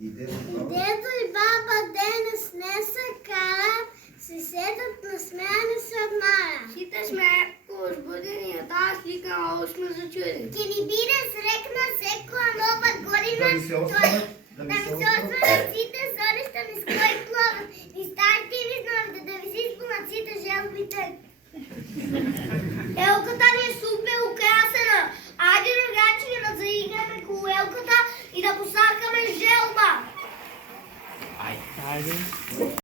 Дедо и баба денес не се карат, си седат насмеяни се от Мара. Сите сме возбудени от тази слика, много сме зачудени. Ке ни биде срекна секоја нова година, Да ми се осванат, да ми се осванат сите зоришта ми с кои плават, ни старите и ни новите, да ви се изпълнат сите желбите. Елката ни е супер украсена. Айде, рогачи, да заиграме колелката и да посаркаме желба. Айде.